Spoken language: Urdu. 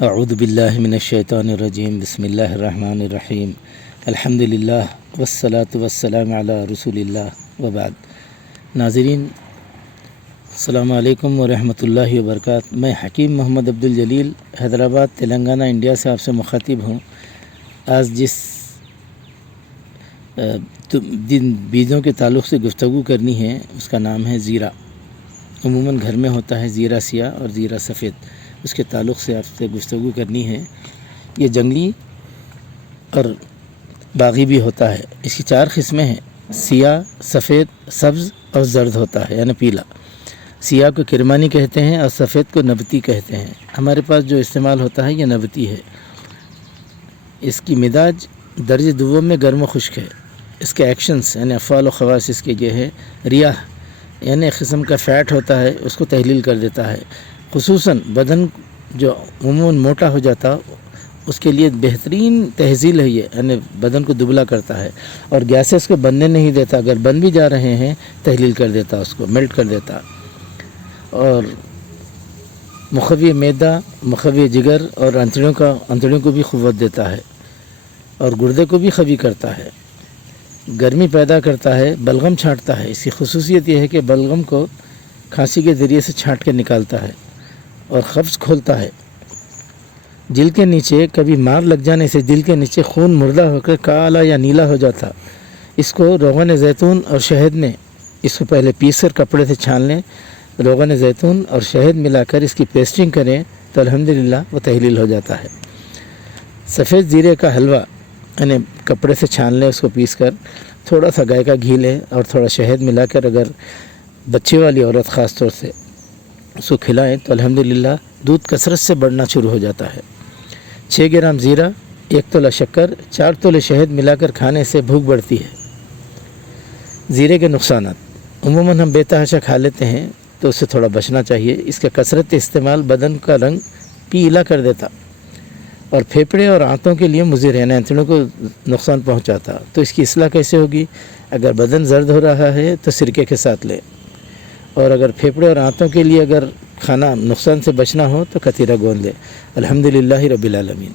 اعوذ باللہ من الشیطان الرجیم بسم اللہ الرحمن الرحیم الحمدللہ والصلاة والسلام علی رسول اللہ وبعد۔ ناظرین السلام علیکم ورحمۃ اللہ وبرکاتہ۔ میں حکیم محمد عبدالجلیل حیدرآباد تلنگانہ انڈیا سے آپ سے مخاطب ہوں۔ آج جن بیجوں کے تعلق سے گفتگو کرنی ہے اس کا نام ہے زیرہ۔ عموماً گھر میں ہوتا ہے زیرہ سیاہ اور زیرہ سفید، اس کے تعلق سے آپ سے گفتگو کرنی ہے۔ یہ جنگلی اور باغی بھی ہوتا ہے۔ اس کی 4 قسمیں ہیں، سیاہ، سفید، سبز اور زرد ہوتا ہے یعنی پیلا۔ سیاہ کو کرمانی کہتے ہیں اور سفید کو نبتی کہتے ہیں۔ ہمارے پاس جو استعمال ہوتا ہے یہ نبتی ہے۔ اس کی مزاج درجہ دوم میں گرم و خشک ہے۔ اس کے ایکشنز یعنی افعال و خواص اس کے یہ ہے، ریاح یعنی ایک قسم کا فیٹ ہوتا ہے، اس کو تحلیل کر دیتا ہے۔ خصوصاً بدن جو عموماً موٹا ہو جاتا اس کے لیے بہترین تہذیل ہے یہ، یعنی بدن کو دبلا کرتا ہے اور گیسز کو بننے نہیں دیتا، اگر بن بھی جا رہے ہیں تحلیل کر دیتا، اس کو میلٹ کر دیتا، اور مخوی معدہ، مخوی جگر اور انتڑیوں کو بھی قوت دیتا ہے اور گردے کو بھی قوی کرتا ہے، گرمی پیدا کرتا ہے، بلغم چھانٹتا ہے۔ اس کی خصوصیت یہ ہے کہ بلغم کو کھانسی کے ذریعے سے چھانٹ کے نکالتا ہے اور قبض کھولتا ہے۔ دل کے نیچے کبھی مار لگ جانے سے دل کے نیچے خون مردہ ہو کر کالا یا نیلا ہو جاتا، اس کو روغن زیتون اور شہد میں اس کو پہلے پیس کر کپڑے سے چھان لیں، روغن زیتون اور شہد ملا کر اس کی پیسٹنگ کریں تو الحمدللہ وہ تحلیل ہو جاتا ہے۔ سفید زیرے کا حلوہ یعنی کپڑے سے چھان لیں، اس کو پیس کر تھوڑا سا گائے کا گھی لیں اور تھوڑا شہد ملا کر اگر بچے والی عورت خاص طور سے اس کو کھلائیں تو الحمدللہ دودھ کثرت سے بڑھنا شروع ہو جاتا ہے۔ 6 گرام زیرہ، 1 تولہ شکر، 4 تولے شہد ملا کر کھانے سے بھوک بڑھتی ہے۔ زیرے کے نقصانات، عموماً ہم بے تحاشا کھا لیتے ہیں تو اس سے تھوڑا بچنا چاہیے۔ اس کا کثرت استعمال بدن کا رنگ پیلا کر دیتا اور پھیپھڑے اور آنتوں کے لیے مضر ہے، انتڑیوں کو نقصان پہنچاتا۔ تو اس کی اصلاح کیسے ہوگی؟ اگر بدن زرد ہو رہا ہے تو سرکے کے ساتھ لیں، اور اگر پھیپھڑے اور آنتوں کے لیے اگر کھانا نقصان سے بچنا ہو تو کتیرہ گوند لے۔ الحمدللہ رب العالمین۔